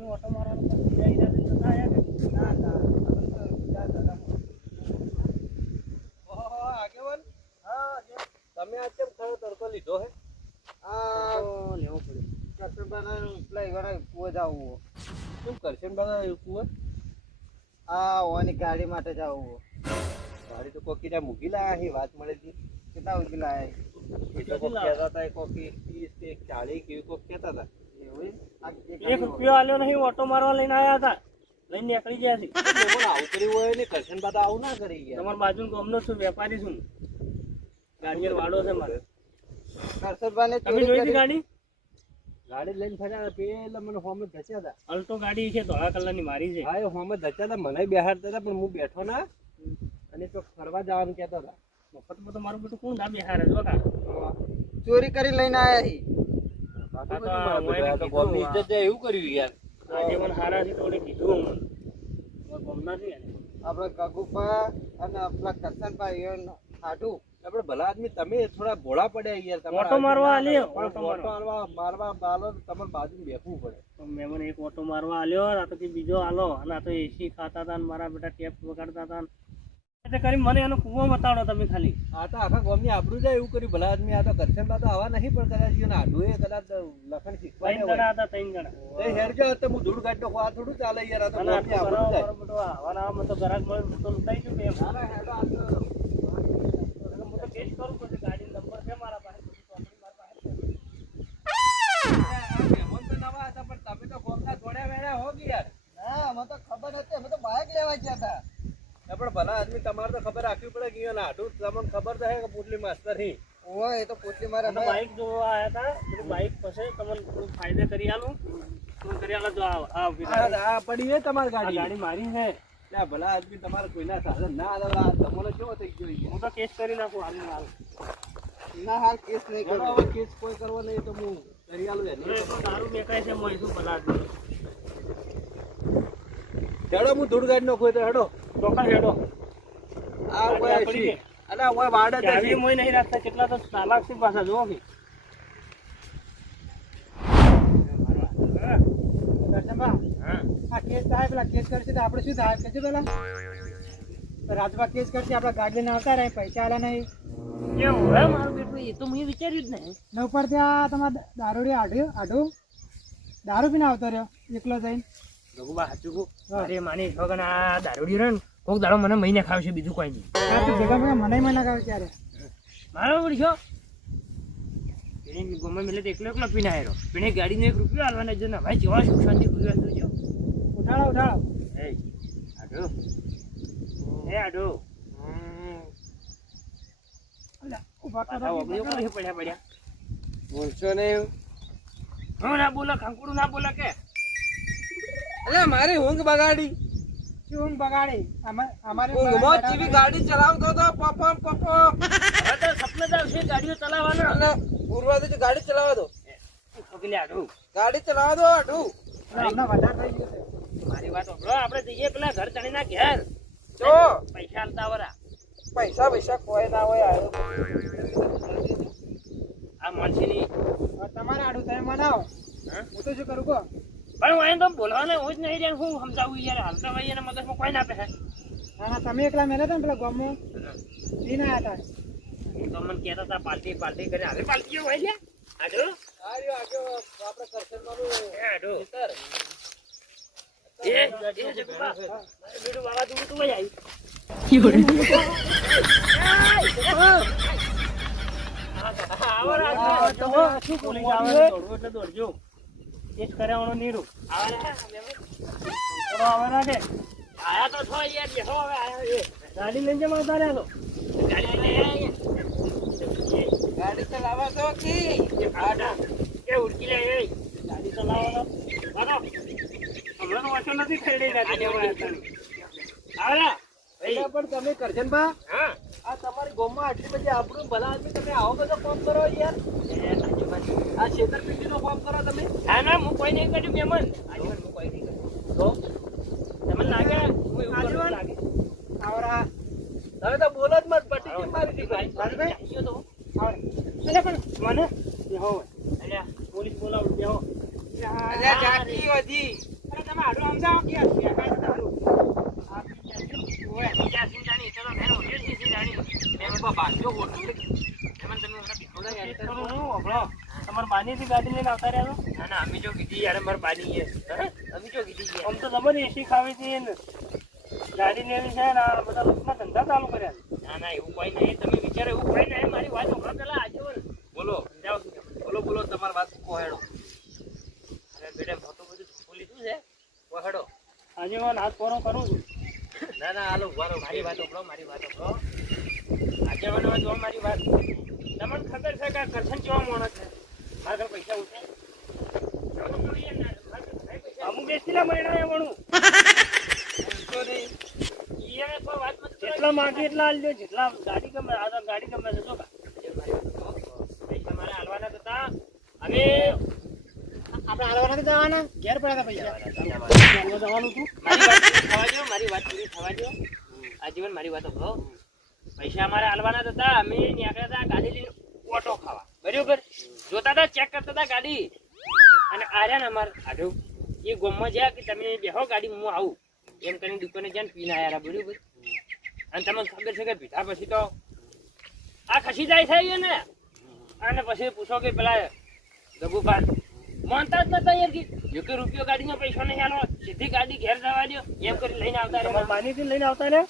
તમે ઓટો મારવાનો પણ બીજા ઈરાદે જતા આયા કે ના ના અમે તો બીજા દાદા ઓહો આગેવાન હા તમે આજ કેમ ખરો તડકો લીધો હે આ તો લેવો પડે. કસ્ટમર પેલા ઈવાના કુવા જાવું શું કરશે બગા કુવર આ ઓની ગાડી માટે જાવું ગાડી તો કોકી ત્યાં મૂકી લાયા હે વાત મળે છે કેટલા ઉકેલા એટલે કોક કહેતા હતા એ કોકી 30 કે 40 કેવી કોક કહેતા હતા એવું આ એક રૂપિયો આલ્યો નહીં, ઓટો મારવા લઈને આયા હતા, લઈને નીકળી ગયા છે. પણ આવું કર્યું હોય ને કરશન બાદ આવું ના કરી ગયા તમારા બાજુ ગામનો છું, વેપારી છું, ગાડીનો વાડો છે મારે. કરસનભાઈને તમે જોઈ હતી ગાડી? ગાડી લઈને ફર્યા પેલા મને હોમે ધચ્યા હતા અલ્ટો ગાડી છે, ધોળા કલરની મારી છે. હા એ હોમે ધચ્યા હતા મને બેહાડતા હતા પણ હું બેઠો ના અને તો ફરવા જવાનું કહેતા હતા મફતમાં તો મારું બેટું કોણ દા બેહારે જો કા. ચોરી કરી લઈને આયા હી આ તો ગોમની ઇજ્જત જાય એવું કર્યું યાર આજે મને હારા છે તો ઓલે કીધું હું. ગમના છે ને. આપણે ગગુપા અને આપણા કરસનભાઈ હાડું આપણે ભલા આદમી તમે થોડા ભોળા પડ્યા યાર તમારા ઓટો મારવા આલ્યો, પણ ઓટો ઓટો મારવા બાલો તમારે બાજુ બેસવું પડે મેં મને એક ઓટો મારવા આલ્યો, આ તો કે બીજો આલો, અને આ તો એસી ખાતા હતા ને મારા બેટા ટેપ વગાડતા હતા. એટલે કરી મને એનો કૂવો બતાડો તમે ખાલી. આ તો આખા ગામની આબરૂ જાય એવું કર્યું ભલા આદમી આ તો કરશન બા તો આવા નહીં પણ કદાચ એને આડું એ કદાચ લખણ શીખવા ત્રણ જણા હતા, ત્રણ જણા. એ હેરજો તો હું ધૂળ કાઢ નાખું આ થોડું ચાલે યાર આ તો અને ગામની આટલું આબરૂ જાય બરાબર બધું આવાના આમાં તો ગ્રાહક મળે હું તો લૂંટાઈ ગયું કે એમ. હાલો, હેડો, આ તો હું તો ટેસ્ટ કરું પછી ગાડીનો નંબર છે મારા પાસે, બધું ચોપડી મારા પાસે છે. આ મહેમાન તો નવા હતા પણ તમે તો ગામના જોડ્યા વેડ્યા હો કે યાર ના અમે તો ખબર નથી અમે તો બાઇક લેવા ગયા હતા પણ ભલા આદમી તમારે તો ખબર રાખવી પડે કે એને આડું તમને ખબર તો હે કે પુટલી માસ્તર હી ઓય એ તો પોટલી મારે અમે બાઇક જોવા આવ્યા હતા, બધું બાઇક પાસે તમને થોડું ફાયદે કરી આલું, તમે કરી આલો જો આ ઉભી રાખો. આ પડી હે તમારી આ ગાડી ગાડી મારી છે, એટલે ભલા આદમી તમારે કોઈના સાધન ના આવે આ તમારો કેવો થઈ ગયો યાર હું તો કેસ કરી નાખું હાલ હાલ. ના હાલ કેસ નહીં ચલો કર્યો હવે કેસ કોઈ કરવો નહીં તો હું કરી આલું મને તો દારૂ મેકાય છે, મોય શું ભલા આદમી. હેડો હું ધૂળ કાઢ નાખું તો હેડો ચોખા હેડો. આ ઓય પડી છે અને આ ઓય વાડે ચાવી મોય નહીં રાખતા, કેટલા તો ચાલાક છે પાછા જુઓ કે. કરસનભા આ કેસ થાય પેલા કેસ કરશે તો આપણે શું થાય કહેજો પેલા રાજભા કેસ કરશે આપણે ગાડી લઈને આવતા રહે પૈસા આલ્યા નહીં કેવું હે મારું બેટું, એ તો મેં વિચાર્યું જ નહીં. ને ઉપર ત્યાં તમારે દારૂડી આઢું દારૂ પીને આવતો રહ્યો એકલો જઈને ગગુબા સાચું કહું, અરે માની છોકરા આ દારૂડી રે ને કોક દાડો મને મહિને ખાવશે, બીજું કોઈ નહીં. આ તો ભેગા ભેગા મને મના કરે ત્યારે મારો વળી એને ગમે મિલે તો એકલો એકલો પીને આવ્યો, પીને ગાડીનો 1 રૂપિયો આલવાના જો ને ભાઈ જેવા સુખ શાંતિ પૂરી વસ્તુ જો. ઉઠાડો એ આડો એ આડો ઉભા કરો આ ઓગળીઓ કોણ છે પડ્યા બોલશો નહીં હું ના બોલો, કંકુડું ના બોલો કે એટલે મારી ઊંઘ બગાડી શું બગાડી અમારે ઊંઘમાં ચીવી ગાડી ચલાવતો હતો પપમ પપમ હવે તો સપને જ આવશે ગાડીઓ ચલાવવાનો. એટલે પૂર્વાથી ગાડી ચલાવવા દો ઓગળી આડો ગાડી ચલાવવા દો આઢું હમણાં વધારે થઈ ગયું છે મારી વાત સાંભળો, આપણે જઈએ પેલા ઘર ચણીના ઘેર, જો પૈસા આલતા વરા. પૈસા કોઈ ના હોય આવ્યો આ માનસીની હવે તમારે આડું તમે મનાવો હા? હું તો શું કરું કહો પણ હું એને તો બોલવાને હું જ નહીં રહ્યા, હું સમજાવું યાર, હાલતા ભાઈ એના મગજમાં કોઈ ના પહે. હા તમે એકલા મેલે હતા ને પેલા ગામમાં લઈને આવ્યા હતા તો મને કહેતા હતા પાર્ટી પાર્ટી કરે, હવે પાર્ટીઓ હોય લ્યા. આડો આર્યો આગળ આપણે કરશનમાંનું એ આડો ખેતર. એ જગુબા, મારે બેટું વાવાઝોડું તો વહી આવ્યું. આવો રાત તો શું કરું? પોલીસ આવે ને દોડવું એટલે દોડજો, કેસ કરાવવાનો નીરું. આવે ને આવે ના કે આયા તો છો યાર, બેહો હવે આયા એ. ગાડી લઈને જમા ઉતાર્યા તો ગાડી લઈને આયા. ગાડી ચલાવવા દો કે એ ઉડકી લે એ ગાડી ચલાવવાનો વાળો હમણાં તો વાંચો નથી થઈ રહી ગાડી આવરા એટલે પણ તમે કરજનભા હા આ તમારી ગામમાં આટલી બધી આપણું ભલા આદમી તમે આવો બધો કામ કરો યાર આ છેતરપિંડીનો કામ કરો તમે ના ના હું કોઈ નહીં કર્યું મહેમાન આજે હું કોઈ નહીં કર્યું તો તમને લાગે હું એવું કરું લાગે આવરા તમે તો બોલો જ મત પટી કેમ મારી દીકરી રાજભાઈ આવ્યો તો આવરે એટલે પણ મને બેહો અલ્યા પોલીસ બોલાવું બેહો અલ્યા જાકી હજી તમે આડો સમજાવો કે શેકાય તમારું આ બીજા સિંધાની ચલો મેં ઓળખી સિંધાની મેં બાજુ ઓળખું મેં તમે મને ભીખોડા યાર કરો તમાર બાનીથી ગાડી લઈને આવતા રહ્યા છો? ના ના અમે જો કીધી યાર અમાર બાની છે અમે જો કીધી આમ તો તમારી એસી ખાવી છે ને ગાડી લેવી છે ને આ બધા લોકોના ધંધા ચાલુ કર્યા છે. ના ના એવું કોઈ નહીં તમે વિચારો એવું કોઈ નહીં મારી વાત સાંભળો પેલા આજે બોલો સમજાવો બોલો બોલો તમારી વાત કોહેડો. અરે બેટા મોટું બધું ખોલી શું છે કોહેડો આજે હું હાથ પોરો કરું છું. ના ના હાલો વારો મારી વાત સાંભળો આજે મને જો મારી વાત તમને ખબર છે કે કરશન કેવા માણસ છે મારા ઘર પૈસા ઉઠે અમુક બેસીલા મહિના વણું જેટલા માંગે એટલા આલજો જેટલા ગાડી ગમે આ તો ગાડી ગમે છે જો પૈસા મારે હાલવાના હતા અમે આપણે હાલવાના નથી જવાના ઘેર પડ્યા હતા પૈસા જવાનું હતું મારી વાત પૂરી થવા દો આજીવન મારી વાત સાંભળો પૈસા અમારે હાલવાના હતા અમે નીકળ્યા હતા ગાડી લઈને ઓટો ખાવા બરાબર જોતા હતા ચેક કરતા હતા ગાડી અને આર્યા ને અમારે આડું એ ગોમમાં જ્યાં કે તમે બેહો ગાડી હું આવું એમ કરીને દુકાને જઈને પીને આવ્યા બરાબર અને તમને ખબર છે કે પીધા પછી તો આ ખસી જાય છે ને અને પછી પૂછો કે પેલા ગગુભાઈ માનતા જ નતા યાર કે જો કે રૂપિયો ગાડીનો પૈસા નહીં આલો સીધી ગાડી ઘેર જવા દો એમ કરી લઈને આવતા રે માનીથી લઈને આવતા રે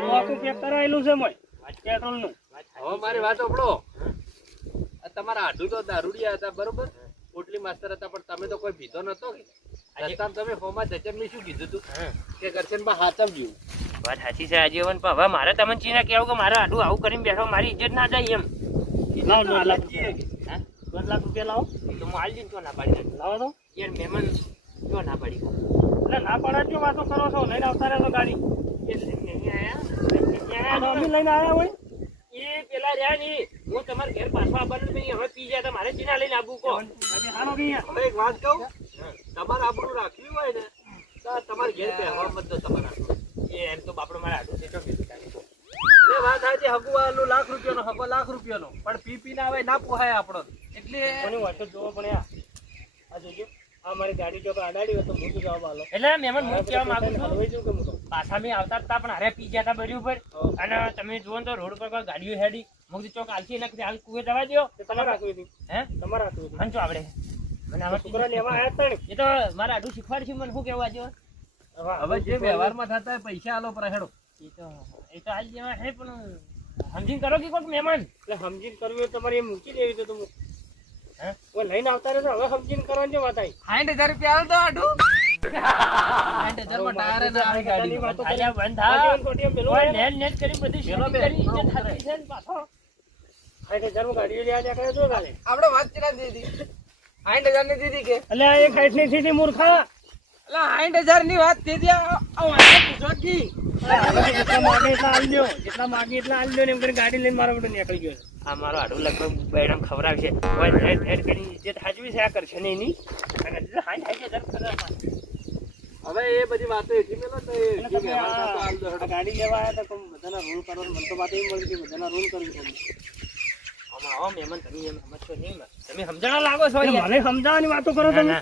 હું આખું ચેક કરાયેલું છે મોય પેટ્રોલનું હવે મારી વાત સાંભળો તમારા આઢું તો દારૂડિયા હતા બરોબર પોટલી માસ્તર હતા પણ તમે તો કોઈ ભીતો નતો કે રસ્તામાં તમે ફોમાં જચનમી શું કીધું તું કે કરશનબા હાચવજો. વાત સાચી છે આજીવન પણ હવે મારે તમને ચીને કેવું કે મારે આડું આવું કરીને બેઠો મારી ઇજ્જત ના જાય એમ લાવ 9 લાખ રૂપિયા 10 લાખ રૂપિયા લાવો તો હું આલજી તો ના પાડી લાવો તો યાર મહેમાન જો ના પાડી એટલે ના પાડે જો વાતો કરો છો લઈને આવતા રહેતો ગાડી લઈને આવ્યા હોય એ પેલા રહ્યા ની હું તમારા ઘેર પાછા આવવાનું નહીં હવે પી જાય તો મારે ચીના લઈને આવવું કહો હવે એક વાત કહું તમારે આપણું રાખ્યું હોય ને તો તમારે ઘેર બેહવા મત દો તમારા એમ તો બાપડો મારા આડું છે તો કીધું એ વાત આજે હગુવાનો ₹1,00,000 હગો ₹1,00,000 પણ પી ના આવે ના પોહાય આપણો એટલે કોની વાત જોવો પણ આ જોજો આ મારી ગાડી જો અડાડી હોય તો હું તો જવાબ આલો એટલે મહેમાન હું કહેવા માંગુ છું પાછા મેં આવતા હતા પણ હારે પી ગયા હતા બરાબર અને તમે જુઓ તો રોડ પર કોઈ ગાડીઓ હેડી મુક્તિ ચોક આલથી નાખી હાલ કુએ જવા દો તમારે રાખવી હતી હે તમારે રાખવી હતી મને તો આવડે મને આવા છોકરા લેવા આવ્યા હતા ને એ તો મારા આડું શીખવાડશે મને શું કહેવા જો હવે જે વ્યવહારમાં થતા હોય પૈસા આલો પર હેડો એ તો હાલ જેવા હે પણ સમજીને કરો કે કોઈક મહેમાન એટલે સમજીને કરવું હોય તમારે એમ મૂકી દેવી તો તમે હે કોઈ લઈને આવતા રહે તો હવે સમજીને કરવાની જે વાત આવી ₹60,000 આલ દો આડું 60,000 માં ટાયર ના આવી ગાડી આયા બંધ હા પેલો નેટ નેટ કરી બધી શેરી કરી ઇજ્જત થાતી છે ને પાછો 60,000 માં ગાડીઓ લેવા નીકળે તો ગાલે આપણે વાત ચલા દીધી 60,000 ની દીધી કે એટલે આ એક 60 ની સીધી મૂર્ખા એટલે 60,000 ની વાત દીધી આ પૂછો કી જેટલા માગે એટલા આલજો જેટલા માગે એટલા આલજો ને એમ કરી ગાડી લઈને મારો બેટો નીકળી ગયો આ મારો આડું લગભગ બેડમ ખવડાવશે કોઈ નેટ નેટ કરી ઇજ્જત હાજવી છે આ કરશે નહીં ની અને 60,000 ખરા હવે એ બધી વાતો એથી મેલો તો એ ગાડી લેવા આવ્યા તો બધાના રૂલ કરવાનો મને તો વાત એવી મળી કે બધાના રૂલ કરવું પડે આમાં આવો મહેમાન તમે એમ સમજશો નહીં તમે સમજણા લાગો છો મને સમજાવવાની વાતો કરો તમે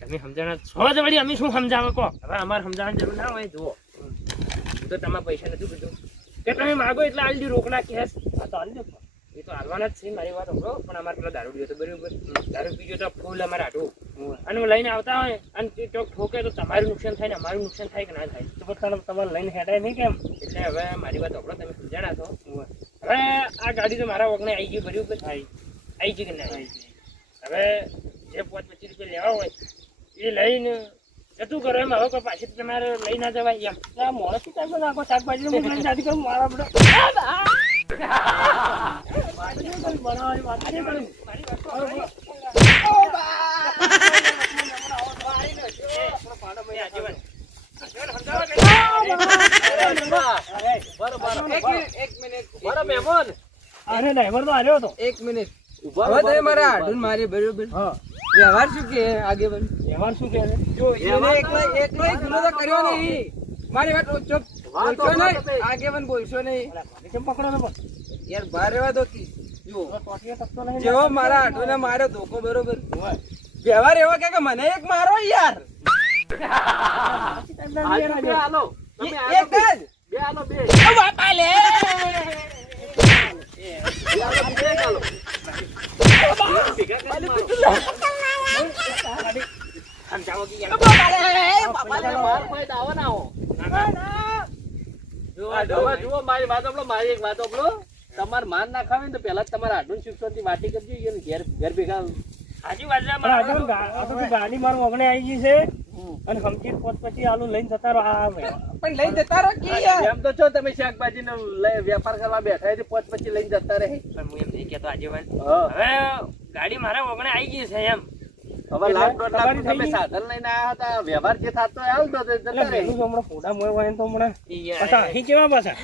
તમે સમજણા છો જ વળી અમે શું સમજાવે કહો હવે અમારે સમજાવવાની જરૂર ના હોય જુઓ હું તો તમારા પૈસા નથી કીધું કે તમે માગો એટલે આલજી રોકડા કેસ હા તો આલજો એ તો હાલવાના જ છે મારી વાત સાંભળો પણ અમારે પેલા દારૂ પીયો તો બરાબર દારૂ પીજો તો ફૂલ અમારે આટું અને લઈને આવતા હોય અને તે ચોક ઠોકે તો તમારું નુકસાન થાય ને અમારું નુકસાન થાય કે ના થાય તો પછી તમારે લઈને હેડાય નહીં કેમ એટલે હવે મારી વાત સાંભળો તમે સમજાણા છો હવે આ ગાડી તો મારા વગને આવી ગઈ બરાબર આવી ગઈ કે ના હવે જે ₹25 લેવા હોય એ લઈને જતું કરો એમ હવે કોઈ પાછી તમારે લઈ ના જવાય એમ મોડો શું ટાઈમ નાખો શાકભાજી મોકલીને જાતી કરું મારા બધા બનાવવાની વાત નહીં કરું અરે ડ્રાઈવર તો આવ્યો હતો 1 મિનિટ હવે તો મારા આઢું મારી બરોબર વ્યવહાર શું કે આગે બન વ્યવહાર શું કહે જો એને એકલો ગુનો તો કર્યો નહીં મારી વાત ચૂપ બોલશો નહીં આગે બન બોલશો નહીં કેમ પકડો ને પણ યાર બહાર રહેવા દો કી જો ટોટિયા તકતો નહીં જેવો મારા આઢું ને માર્યો ધોકો બરોબર વ્યવહાર એવો કે મને એક મારો યાર હાલો, બે હાલો. તમે હાલો એક જ. બે હાલો, બે. ઓ બાપા લે બે હાલો, બે હાલો. ભેગા કરી મારો. માર કોઈ દાવો ના હો. હવે જુઓ મારી વાત સાંભળો, મારી એક વાત સાંભળો. તમારે માર ના ખાવે ને તો પેલા તમારા આડું શિક્ષણથી વાટી કરજો ઈ ઘેર ઘેર ભેગા. હાજી વાત છે મારા આગળ આ તો ગાડી મારું વગણે આવી ગઈ છે અને સમજી પોત પછી આલુ લઈને જતા રહો આ પણ લઈ જતા રહો કે યાર એમ તો છો તમે શાકભાજી નો વેપાર કરવા બેઠા છે પોત પછી લઈને જતા રહે. પણ હું એમ નહીં કહેતો આજે વાત હા. હવે ગાડી મારા વગણે આવી ગઈ છે એમ હવે લાખ દોઢ લાખ નું તમે સાધન લઈને આવ્યા હતા, વ્યવહાર જે થતો હોય હાલ દો તો એટલે જતા રહે. પેલું તો હમણાં ફોટા મોય હોય તો હમણાં પાછા અહીં કેવા પાછા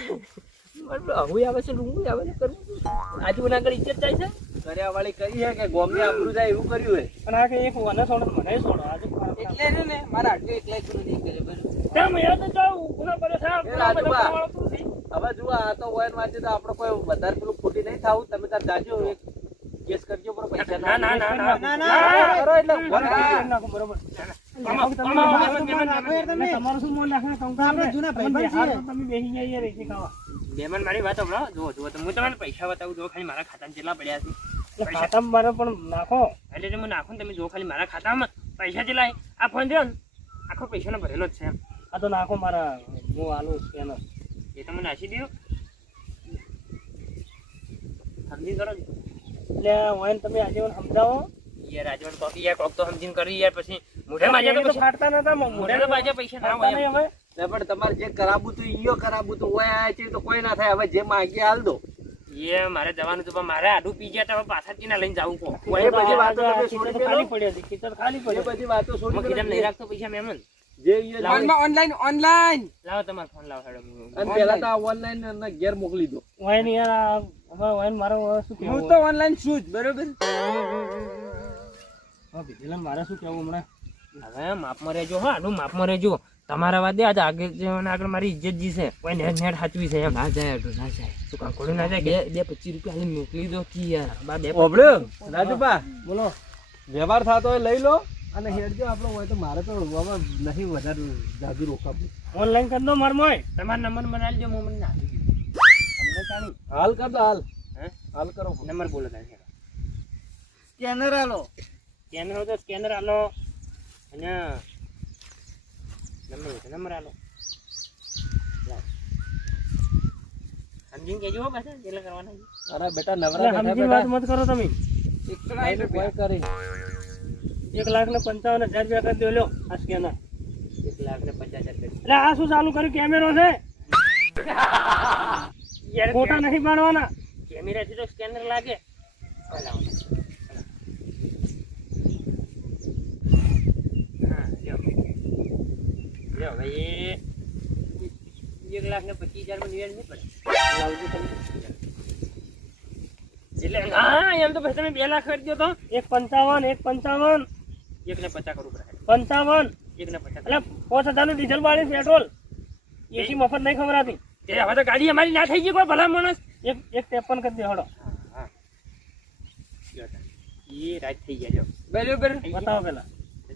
હવે આવે છે લુંગુ આવે છે કરવું આજુ ના કરી ઇજ્જત જાય છે. કર્યા વાળી કરી છે કે ગોમને આબરૂ જાય એવું કર્યું હોય. અને આ કે એક વને છોડો મને છોડો આજે એટલે છે ને મારા આટલું એકલા એકલું નહીં કરે બરોબર કેમ યાર તો જાવ ગુનો કર્યો છે એ રાજુબા, હવે જુઓ આ તો વયન વાંચે તો આપણે કોઈ વધારે પેલું ખોટી નહીં થાવું. તમે તાર જાજો એક કેસ કરજો બરો પૈસા ના ના ના ના ના, ના. કરો એટલે બરોબર તમે. તમારું શું મોન રાખે આપણે જૂના ભાઈબંધ છીએ. તમે બેસી જાય યાર એસી ખાવા બેમન મારી વાત હમણાં જુઓ જુઓ તો હું તમને પૈસા બતાવું જો ખાલી મારા ખાતામાં કેટલા પડ્યા છે ખાતામાં મારે પણ નાખો એટલે હું નાખું ને તમે જો ખાલી મારા ખાતામાં પૈસા કેટલા આ ફોન રહ્યો ને આખો પૈસાનો ભરેલો જ છે એમ આ તો નાખો મારા હું આલુ સ્કેનર એ તમે નાખી દો સમજી કરો એટલે હોય તમે આજે મને સમજાવો યાર આજે મને કોકી યાર કોક તો સમજીને કરી યાર પછી મોઢે માજે તો ફાટતા નતા મોઢે માજે પૈસા ના હોય હવે પણ તમારે જે કરાવવું તું ઈયો કરાવવું તું હોય આ છે તો કોઈ ના થાય. હવે જે માંગીએ હાલ દો. એ મારે જવાનું તો પણ મારે આડું પી ગયા તો પાછા ચીના લઈને જાવું કો એ બધી વાતો તમે છોડી ખાલી મેલો. પડી હતી કિચન ખાલી એ પડી બધી વાતો છોડી કિચન મેલો. નહીં રાખતો પૈસા મેમન જે ઈયો લાવો. ઓનલાઈન લાવો તમારો ફોન લાવો હેડો અને પેલા તો આ ઓનલાઈન ઘેર મોકલી દો. વાય ને યાર હવે વાય મારો શું હું કેવું તો ઓનલાઈન છું જ બરોબર હવે ભીખેલા મારે શું કેવું હમણાં હવે માપમાં રહેજો હા આડું માપમાં રહેજો તમારા વાદે આજે આગળ મારી ઇજ્જત જી છે કોઈ નેટ નેટ સાચવી છે એમ ના જાય આડું ના જાય શું કાંકોડું ના જાય બે 25 રૂપિયા હાલી મોકલી દો કી યાર બા બે ઓબળ્યો રાજુબા, બોલો વ્યવહાર થતો હોય લઈ લો અને હેડજો. આપણો હોય તો મારે તો હવે નહીં વધારે જાજુ રોકાવું. ઓનલાઈન કરી દો માર મોય તમારો નંબર બનાવી દો હું મને નાખી દઉં તમને જાણી હાલ કર દો હાલ. હે હાલ કરો. નંબર બોલો તારે સ્કેનર આલો સ્કેનર હોય તો સ્કેનર આલો અને નંબર આલો સમજીને કહેજો હો પાછા કેટલા કરવાના છે. અરે બેટા નવરા બેઠા સમજી વાત મત કરો તમે 160 રૂપિયા કરી 1,55,000 રૂપિયા કરી દો લ્યો આ સ્કેનર 1,50,000 કરી. એટલે આ શું ચાલુ કર્યું કેમેરો છે યાર ફોટા નથી પાડવાના કેમેરાથી તો સ્કેનર લાગે હા લ્યો લ્યો ભાઈ 1,25,000 માં નિવેદ નહીં પડે લાવજો તમે એટલે હા એમ તો પછી તમે 2 લાખ કરી દો તો 1,55,000 1,50 કરવું પડે 55 1,50 એટલે 5,000 નું ડીઝલ વાળી પેટ્રોલ એસી મફત નહીં ખવડાતી તે હવે તો ગાડી અમારી ના થઈ ગઈ કોઈ ભલા માણસ એક 53 કરી દે હડો હા એ રાત થઈ ગયા જો બરોબર બતાવો પેલા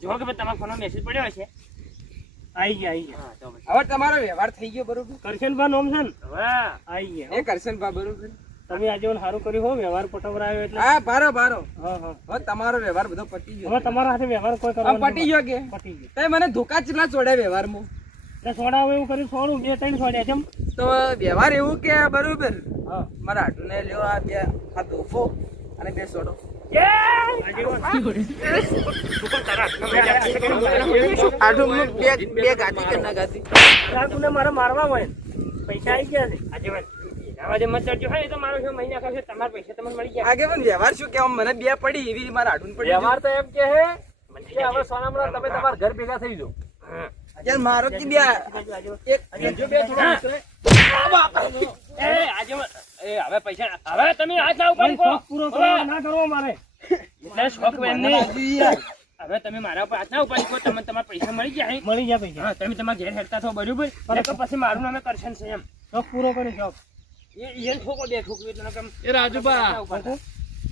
જો કે તમારા ફોનમાં મેસેજ પડ્યો છે આવી ગયા હા તો હવે તમારો વ્યવહાર થઈ ગયો બરોબર કરશનભા નોમ છે ને હવે આવી ગયા એ કરશનભા બરોબર તમે આજે સારું કર્યું હો વ્યવહાર પટવરાયો એટલે હા બારો બારો હા હા હવે તમારો વ્યવહાર બધો પટી ગયો હવે તમારા હાથે વ્યવહાર કોઈ કરવાનો પટી ગયો કે પટી ગયો તે મને ધોકા ચેટલા છોડ્યા વ્યવહારમાં એટલે સોડા એવું કર્યું સોડું 2-3 સોડ્યા છે તો વ્યવહાર એવું કે બરોબર હા મારા આટુને લ્યો આ બે આ ધોકો અને બે સોડો બે ગાતી કે ના ગાતી મારે મારવા હોય પૈસા આવી ગયા છે આજે આજે મત ચડજો હોય તો મારો શું મહિના ખાશે તમારા પૈસા તમને મળી ગયા આગે પણ વ્યવહાર શું કેવા મને બે પડી એવી મારા આટુન પડી વ્યવહાર તો એમ કે હે કે હવે સોનામડા તમે તમારા ઘર ભેગા થઈ જાઓ. યાર મારો કે બે એક જો બે થોડા મિત્ર. હવે પૈસા હવે તમે હાથ ના ઉપાડી પૂરો ના કરવો મારે એટલે શોખ એમ નહીં હવે તમે મારા ઉપર હાથ ના ઉપાડી કો તમને તમારા પૈસા મળી જાય પૈસા હા તમે તમારા ઘેર હેરતા થો બરોબર તો પછી મારું નામે કરશન છે એમ શોખ પૂરો કરી શોખ એ ઠોકો દે ઠોકવી એટલે કેમ એ રાજુબા,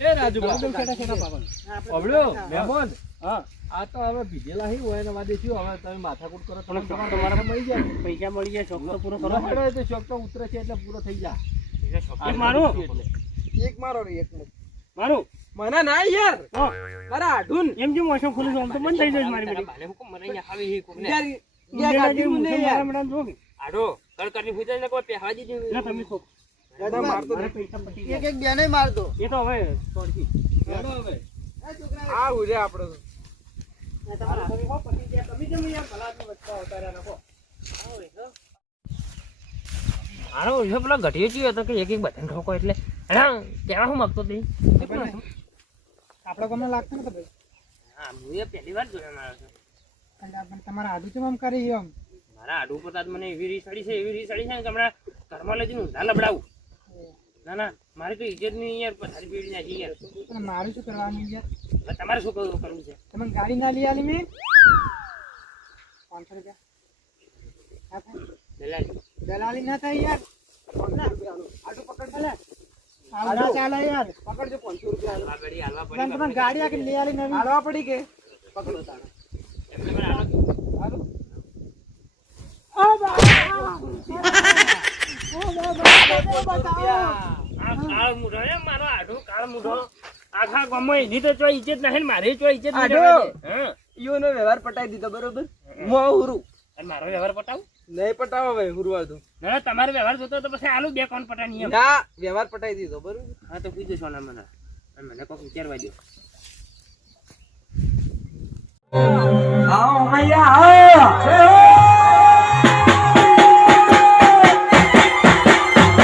એ રાજુબા. ઓબળ્યો મહેમાન હા આ તો હવે ભીજેલા હી હોય ને વાદે શું હવે તમે માથાકૂટ કરો પણ તો શોખ તમારે તો મળી જાય પૈસા મળી જાય શોખ તો પૂરો કરવો કરો પડે. તો શોખ તો ઉતરે છે એટલે પૂરો થઈ જાય એટલે શોખ એક મારું એટલે એક મારો રે, એક મારું મને ના યાર હા. મારા આઢુન એમ જેમ મોસમ ખુલ્લું છે આમ તો બંધ થઈ જાય મારી બેટી. બાલે હુકમ મને અહીંયા આવે હી કોને યાર ઉંદેડા યાર જેવું મને મોસમ યાર મારા મેડમ જો કે. આડો કડકડની ફૂટે ને કોઈ પહેવા દીધી ના તમે ખો. દાદા મારતો મારે પૈસા પટી એક ગયા. એક બેને મારતો એ તો હવે છોડથી. હેડો હવે આ ઉરે આપણો તમારા હાથે ખો, પટી ગયા. તમે કેમ યાર ભલા આદમી વચ્ચે આવતા રહ્યા નાખો. હારો ઓછો પેલો ઘટીયો ચીયો હતો કે એક એક બટન ઠોકો એટલે કેવા હું માગતો હતી આપણો ગમે લાગતો ને તો ભાઈ હા હું એ પહેલી વાર જોયા મારા છે. પણ તમારા આઢું ચમ આમ કરી એમ મારા આડું ઉપર તાજ મને એવી રીસ ચડી છે ને કે હમણાં ઘરમાં લઈ જઈને ઊંધા લબડાવું. ના ના મારી તો ઇજ્જત નહીં યાર પથારી પીડી નાખી યાર. પણ મારું શું કરવાનું યાર હવે તમારે શું કરવું છે? તમે ગાડી ના લઈ આલી મેં 500 રૂપિયા ના થાય દલાલી. દલાલી ના થાય યાર 500 રૂપિયા આટલું પકડ લે આવડા ચાલે યાર પકડજો 500 રૂપિયા હાલવા પડી, હાલવા પડી. તમે તમારી ગાડી આખી લઈ આલી નવી હાલવા પડી કે પકડો તાણે એમને પણ હાલો. હાલું આ કાળ મૂઢો હે મારો આડો કાળ મૂઢો. આખા ગામમાં એની તો ચોય ઇજ્જત નહીં ને મારી ચોય ઇજ્જત નહીં આડો. રહેવા દે. હા. ઈઓનો વ્યવહાર પટાઈ દીધો બરોબર હું હુરું અને મારો વ્યવહાર પટાવું? નહીં પટાવો ભાઈ હુરવા તો ના ના, તમારો વ્યવહાર જોતો તો પછી આલુ બે કોણ પટાની એમ. ના વ્યવહાર પટાઈ દીધો બરોબર હા તો કીધું સોના મને. અને મને કોક વિચારવા દો.